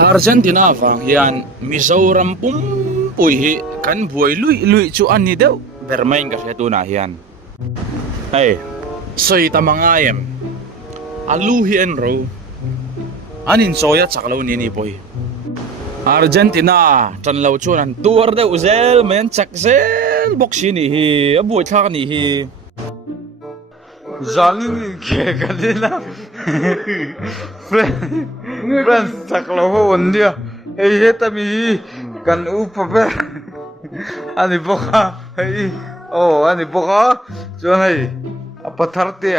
Argentina vang hian Mizoram pui hi kan buai lui chu ani deuh bermain ka hetuna hian hey soi tamangayem alu hi en ro anin soya chaklo ni ni poi Argentina tan lo chu an tur deuh zel men chak zel boxi ni hi abuai thak ni hi Zalini ke kadina friends saklo ho ondia ei heta mi kan upape ani boka hei oh ani boka chuan hei apatharte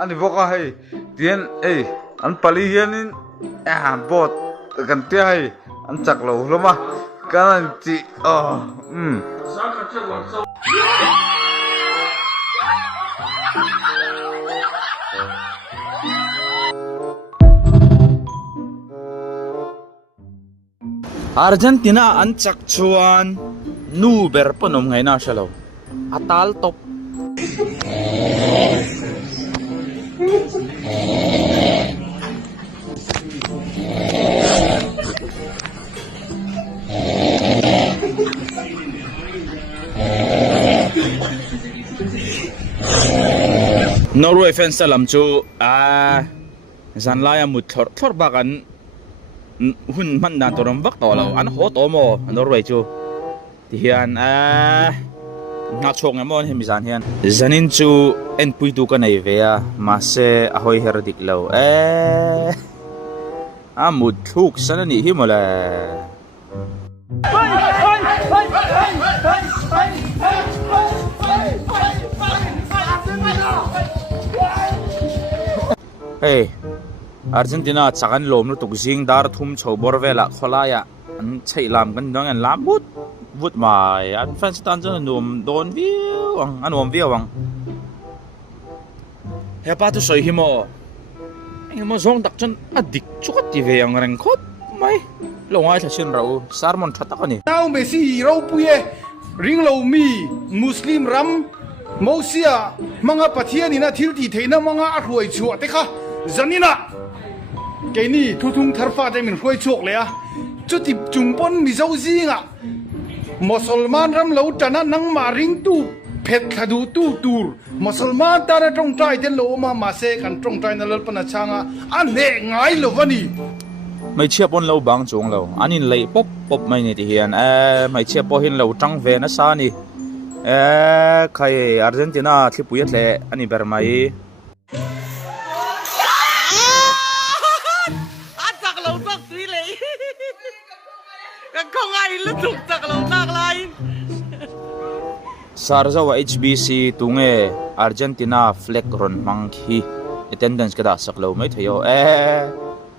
ani boka hei tien ei an pali hianin bot kan te hei an chaklo hloma kan chi Argentina an chak chuan nu ber panom ngai na shalo atal top Norway fans lam chu zanlaya mut thor bakan hun man na torom bak to lo an ho to mo Norway chu ti hian nga chong mo hemi zan hian zanin chu en pui tu ka nei ve a ma se a hoi her dik lo a mut thuk san ni hi mola hey Argentina chakan lom lu tuk jing dar thum chho borvela kholaya an chei lam kan dong an lam but mai an fans tan jan num don viu ang anom viu ang he pa tu soi himo engmo zong dak chan adik chukat ti ve ang reng khop mai longai thasin rau sarmon thatak ani now messi ro puye ring lo mi muslim ram mosia manga pathiani na thil ti theina manga a ruai chu te kha zanina cái này thu thung thar pha đây mình phơi chuộcเลยchút tiệp chung pon mi dâu gì ngạ Musulman ram lâu chana nang ma ring tu phet thadu tu tur Musulman ta ra trong trai tên lâu mà se kan trong trai na lal pana changa an ne ngai lo vani mai chia pon lo bang chung lo anin lei pop mai ni ti hian mai chia po hin lo tang ve na sa ni khai Argentina thipuyat le ani ber mai Sarzawa HBC tunge Argentina flag ron manghi attendance kada saklo mai thayo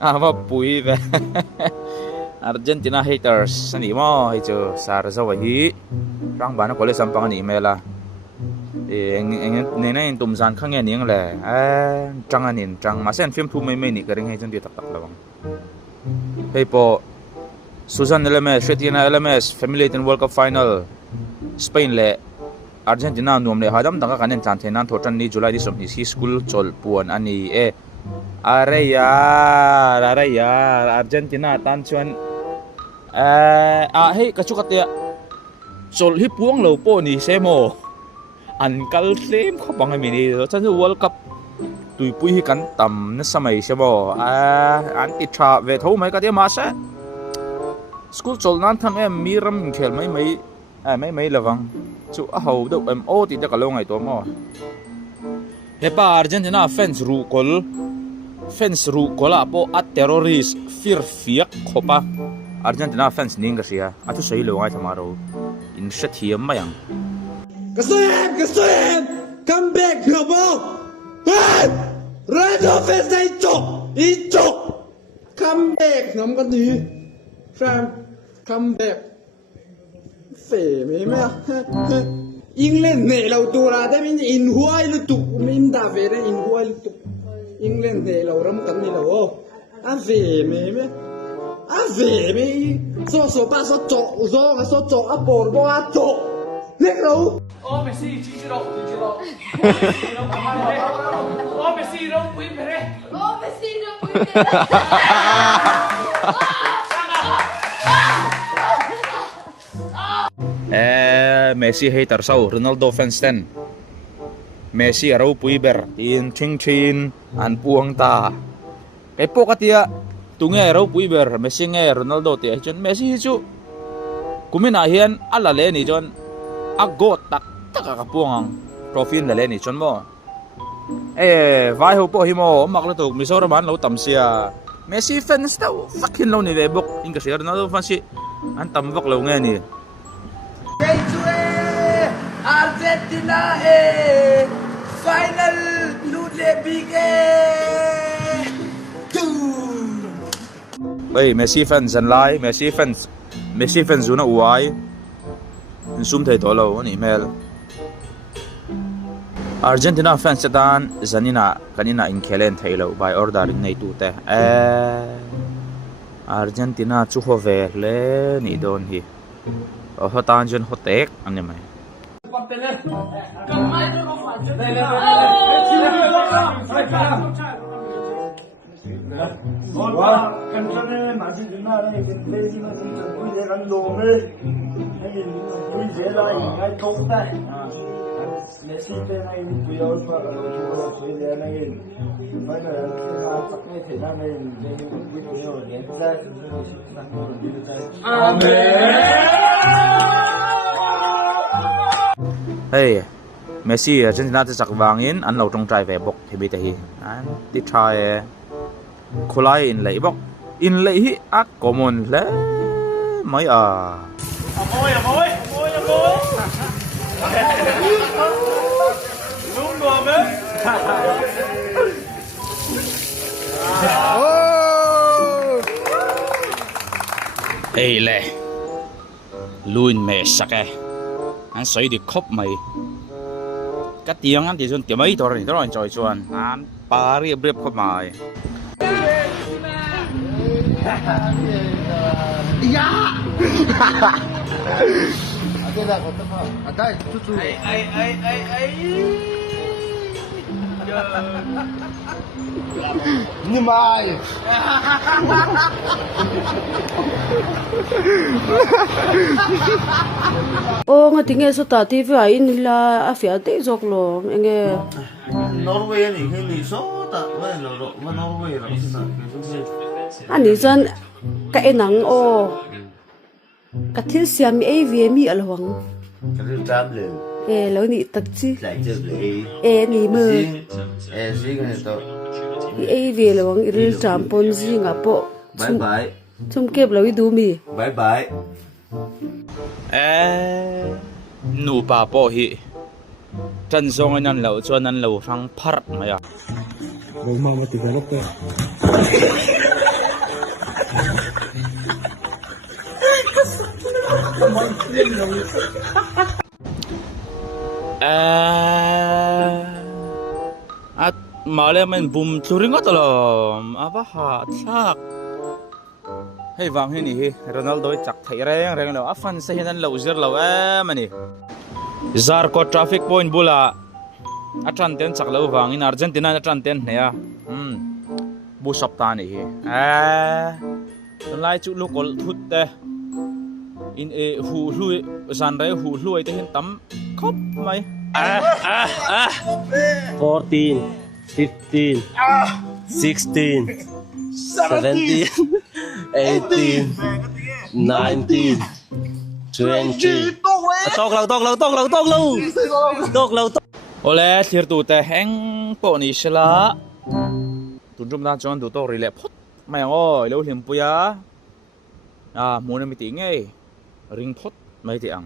ama pui ve Argentina haters sani mo hi chu Sarzawa hi rang bana college sampang ni mela eng ne tum zan khang nge ning le changanin chang ma sen film thu mai mai ni karing he jan ti tak tak lawang hei po Susan LMS, Shetina LMS, Family in World Cup Final, Spain le Argentina nuam le hadam danga kanen tlan thenan thotan ni July di som hi school chol puan ani areya Argentina tan chuan hei kachukate chol hi puang lo po ni semo an kal sem khopang mi ni chan World Cup tui pui hi kan tam na samai semo an ti tha ve tho mai ka te ma sa school chol nan tham em miram khel mai lawang chu a ho do em o ti ta kalong ai to mo hepa Argentina fans ru kola po at terrorist fear fiak khopa Argentina fans ning ga sia atu sei lo ngai thamaro in shathiam mayang Kasoyem come back bro red office dai chok come back nam kan ni Fam, come back. Phê mấy mẹ. England này lâu tu ra, tại mình in huai lu tu, mình đã về đây in huai lu tu. England này lâu ram cắn này lâu. Phê mấy mẹ. Phê mấy. So ba so chọ, apple bo a chọ. Nè lâu. Messi, chỉ đâu. Messi đâu, quý mẹ. Messi đâu, quý mẹ. Messi hater sau Ronaldo fans ten Messi aro pui ber tin thin an puang ta cái po katia tu nge aro pui ber Messi nge Ronaldo ti chon Messi hi chu kumina hian ala le ni chon a go tak tak ka puang profile le ni chon mo vai ho po hi mo mak la tu Mizoram an lo tam sia Messi fans tau fucking lo ni ve bok in ka share Ronaldo fans si an tam vok lo nge ni Argentina final lule big Messi fans an lai Messi fans zuna uai in sum thei to lo ni mel Argentina fans tan zanina kanina in khelen thei lo by order nei tu te Argentina chu ho ve le ni don hi hotan jon hotek ani mai Messi Argentina te sak wangin an lo tong trai ve bok themi te hi an ti trai khulai in lei bok in lei hi a common le mai Ôi đúng rồi đấy. Ê lệ Luôn mẹ sạc anh xoay đi khóc mày cái tiếng anh thì xuân tiếng mấy thôi đó là trời xuân anh ba riêng riêng khóc mày Nhưng mà ai ô nga tinge so ta ti vai in la a fia te jok lo nge Norway này cái gì số ta vậy rồi mà Norway rồi ani zan ka enang o ka thil siam e vi mi alwang cái thứ trăm liền e lo ni tak chi lại chơi lại e ni mơ gì cái này tôi e vi alwang iril cham pon ji nga po bye bye chum kep lo i du mi bye bye nu pa po hi chân zong anh ăn lẩu cho anh ăn lẩu răng phát mày à mà mình bùm churing ngót rồi apa ha thak hey vang hi ni Ronaldo chak thei reng lo afan se hinan lo zer lo mani zar ko traffic point bula atran ten chak lo wang in Argentina atran ten neya bu sapta ni hi lai chu lu kol thut te in e hu hu zan re hu hu te hin tam khop mai 14, 15, 16, 17, 18, 19, 20. Tốc lâu. Ole thir tu te heng po ni sela tun rum da chon tu to rile phot mai oi lo hlim puya mu na mi ti nge ring phot mai ti ang